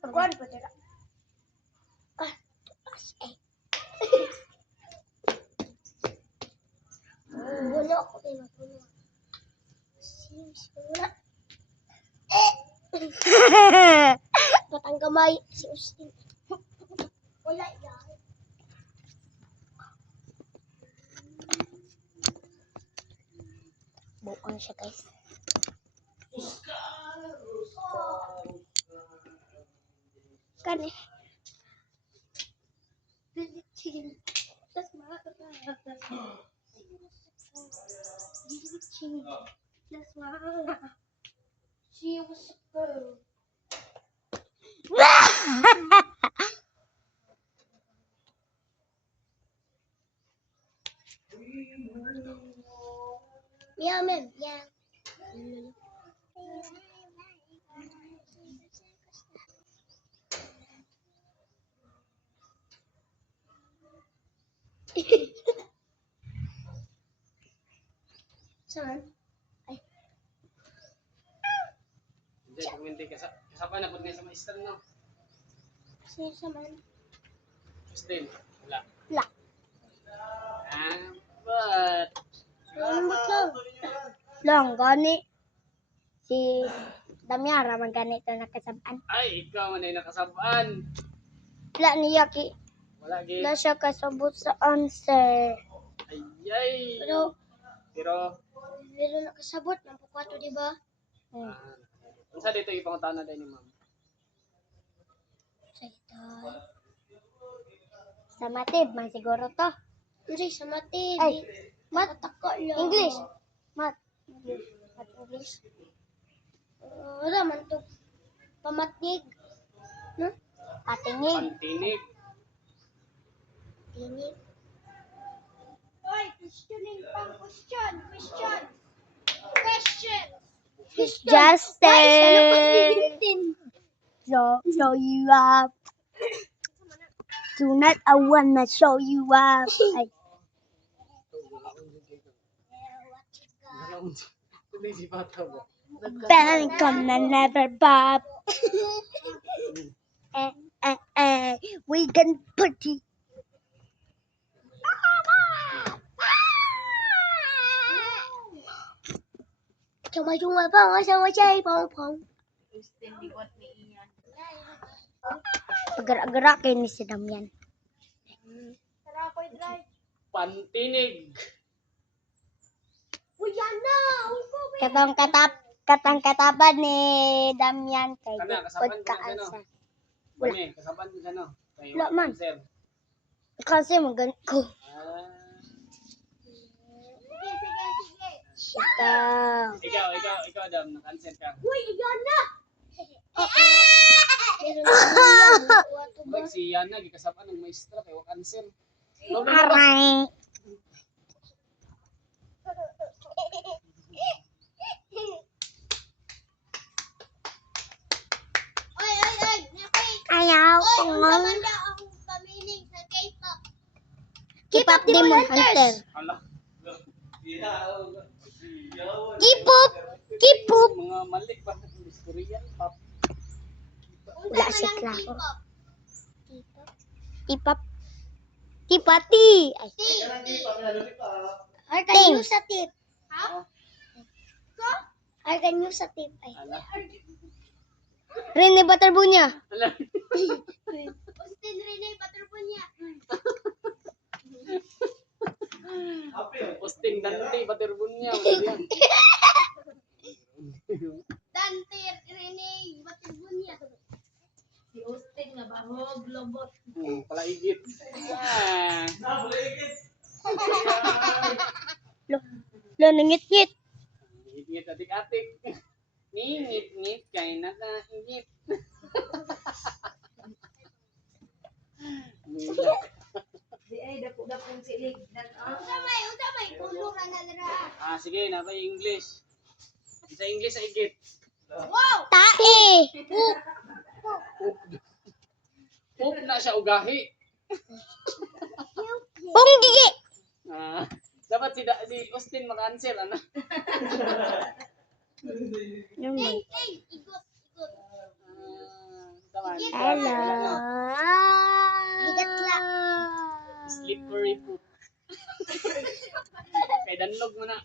Pagkuhan po dira. Wala ako kay matulog. Wala. Batang gamay. Si Austin. Wala yan. Bukan siya guys. Kan eh. That's my she was a girl. Yeah, man. Yeah. Saan? Ay. Hindi, kuminti ka sa na pag sa maestra, no? Sino sa man? Justin, wala. Wala. But... Lambot lang. Lang, gani. Si Damiara, man ganito nakasabaan. Ay, ikaw man ay nakasabaan. Wala niya ki. Wala, Gil. Wala siya kasabot sa answer. Ay. Pero Nakasabot ng pukwato, di ba? Ano sa dito ipangutana din ni ma'am? Sa matib, man siguro to. Hindi, sa matib. Ay, mat. English. Mat. English. Wala man to. Pamatnig. No? Patingig. Pantinig. Tinig. Oy, questioning pang question. Justin. Show you up. Tonight I wanna show you up. Ay. Hindi si bata ba? Bang, come and never pop. We can party. Cuma-cuma bang sama cai pong. Gerak-gerakin ni si Damian. Pantinig. Katang-katapan ni Damian kay Kana kasaban ko pagkaansa. sa no. Wala. Wala. Kasaban ko sa no. Wala man. Sir. Kasi magan ko. Ikaw Adam, naka-answer ka. Uy, yan na. Like si Yana, gikasaban ng maestra kay wak answer. Aray. Ayaw ko. K-pop Demon Hunter. Hala. K-pop. Mga malik pa Korean pop. Wala si klaro. K-pop. Tipati. Ay, can you sa tip? Ha? Ay, can you sa tip? Ay. Hala. Rene Baterbunya. Hala. Austin Rene Baterbunya. Posting Dante Baterbunya. Dante Rene Baterbunya. Si Austin nga bahog lobot. Palaigit. Palaigit. Lo nangit-ngit. Ngit atik-atik. Ngit kay nakaingit. Di ay dako-dakong silig dan Usamay tuluran na dira. Sige na ba English? Sa English ay igit. Wow! Tae. Poop na siya ugahi. Punggigi. Dapat si Austin maka-answer, ano? Yung man. Tama. Hello. Bigat lang. Slippery poop. Kay danlog mo na.